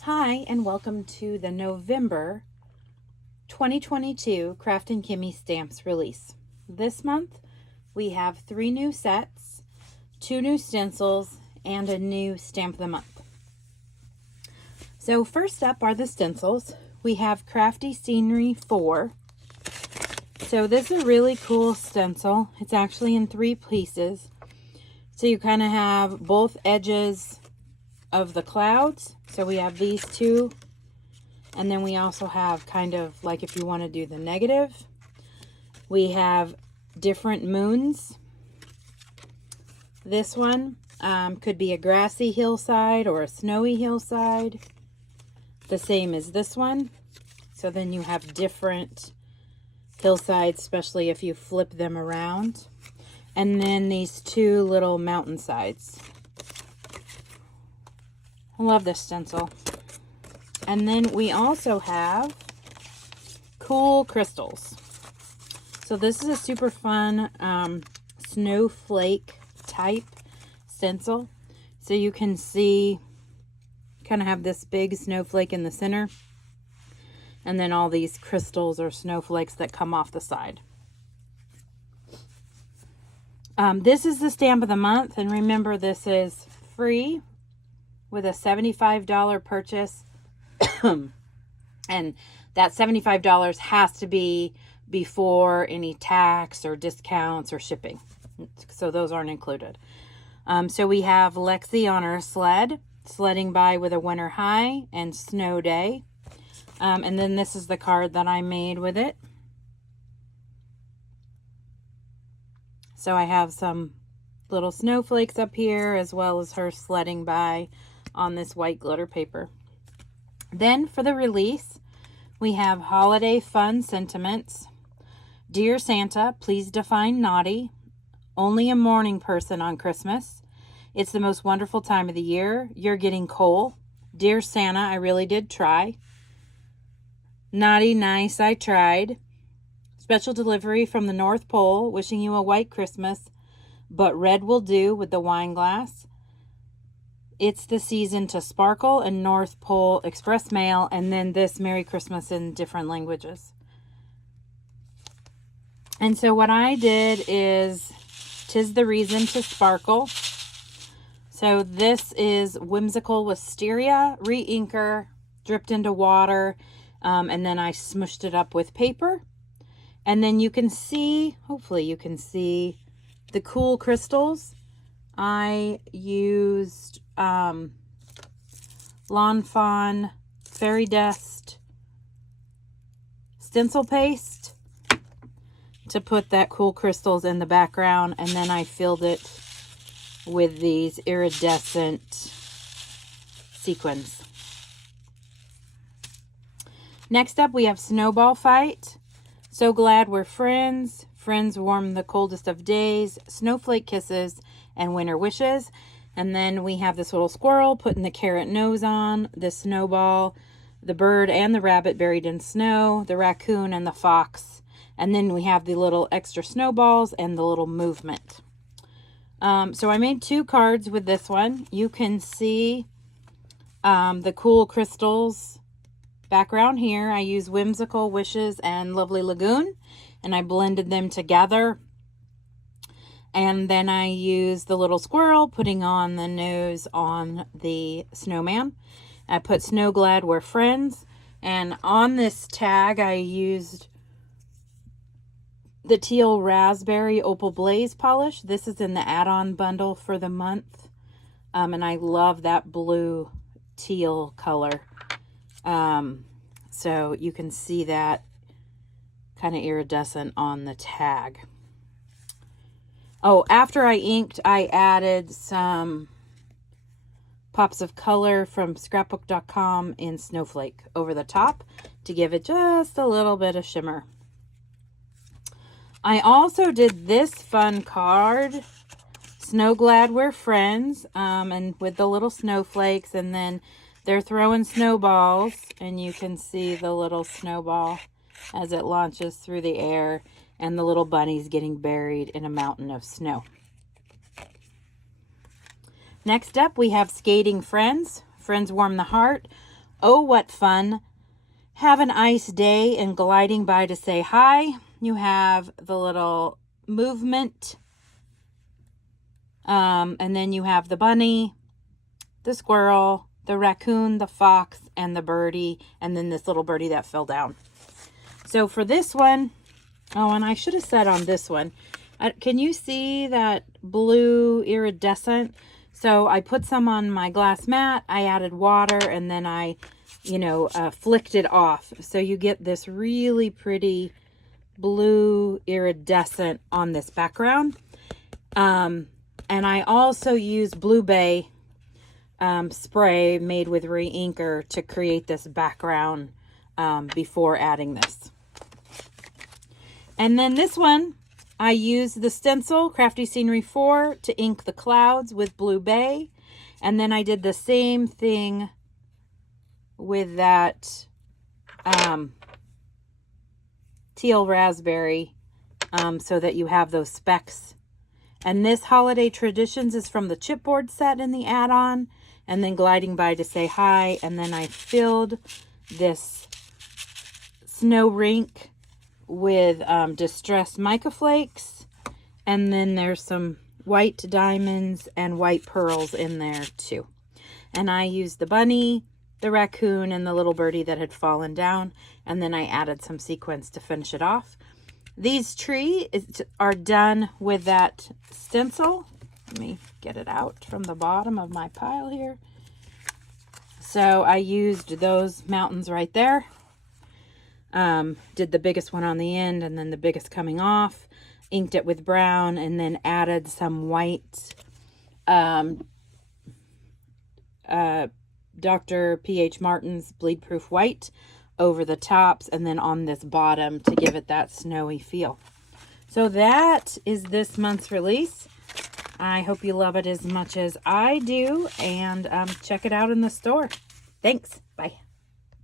Hi, and welcome to the November 2022 Kraftin Kimmie stamps release. This month, we have 3 new sets, 2 new stencils, and a new stamp of the month. So first up are the stencils. We have Crafty Scenery 4. So this is a really cool stencil. It's actually in 3 pieces. So you kind of have both edges of the clouds. So we have these two, and then we also have kind of like if you want to do the negative, we have different moons. This one could be a grassy hillside or a snowy hillside, the same as this one. So then you have different hillsides, especially if you flip them around. And then these 2 little mountainsides. I love this stencil. And then we also have cool crystals. So this is a super fun snowflake type stencil. So you can see, kind of have this big snowflake in the center. And then all these crystals or snowflakes that come off the side. This is the stamp of the month. And remember, this is free with a $75 purchase. And that $75 has to be before any tax or discounts or shipping. So those aren't included. So we have Lexi on her sled, sledding by with a winter high and snow day. And then this is the card that I made with it. So I have some little snowflakes up here, as well as her sledding by on this white glitter paper. Then for the release, we have Holiday Fun Sentiments. Dear Santa, please define naughty. Only a morning person on Christmas. It's the most wonderful time of the year. You're getting coal. Dear Santa, I really did try. Naughty, nice, I tried. Special delivery from the North Pole, wishing you a white Christmas, but red will do with the wine glass. It's the season to sparkle, and North Pole Express Mail, and then this Merry Christmas in different languages. And so what I did is, 'tis the reason to sparkle. So this is Whimsical Wisteria, re-inker, dripped into water, and then I smushed it up with paper. And then you can see, hopefully you can see the cool crystals. I used Lawn Fawn Fairy Dust stencil paste to put that cool crystals in the background, and then I filled it with these iridescent sequins. Next up, we have Snowball Fight. So glad we're friends. Friends warm the coldest of days. Snowflake kisses and winter wishes. And then we have this little squirrel putting the carrot nose on, the snowball, the bird and the rabbit buried in snow, the raccoon and the fox. And then we have the little extra snowballs and the little movement. So I made 2 cards with this one. You can see the cool crystals background here. I use Whimsical Wishes and Lovely Lagoon, and I blended them together. And then I use the little squirrel putting on the nose on the snowman. I put Snow Glad We're Friends. And on this tag, I used the Teal Raspberry Opal Blaze polish. This is in the add-on bundle for the month. And I love that blue teal color. So you can see that kind of iridescent on the tag. Oh, after I inked, I added some pops of color from scrapbook.com in Snowflake over the top to give it just a little bit of shimmer. I also did this fun card, Snow Glad We're Friends, and with the little snowflakes, and then they're throwing snowballs, and you can see the little snowball as it launches through the air, and the little bunnies getting buried in a mountain of snow. Next up, we have Skating Friends. Friends warm the heart. Oh, what fun. Have an ice day and gliding by to say hi. You have the little movement. And then you have the bunny, the squirrel, the raccoon, the fox, and the birdie. And then this little birdie that fell down. So for this one, oh, and I should have said on this one, can you see that blue iridescent? So I put some on my glass mat, I added water, and then I, flicked it off. So you get this really pretty blue iridescent on this background. And I also use Blue Bay spray made with re-inker to create this background before adding this. And then this one, I used the stencil, Crafty Scenery 4, to ink the clouds with Blue Bay. And then I did the same thing with that teal raspberry so that you have those specks. And this Holiday Traditions is from the chipboard set in the add-on. And then gliding by to say hi. And then I filled this snow rink with distressed mica flakes, and then there's some white diamonds and white pearls in there too. And I used the bunny, the raccoon, and the little birdie that had fallen down, and then I added some sequins to finish it off. These trees are done with that stencil. Let me get it out from the bottom of my pile here. So I used those mountains right there. Did the biggest one on the end and then the biggest coming off, inked it with brown, and then added some white Dr. P.H. Martin's Bleed Proof White over the tops and then on this bottom to give it that snowy feel. So that is this month's release. I hope you love it as much as I do, and check it out in the store. Thanks. Bye.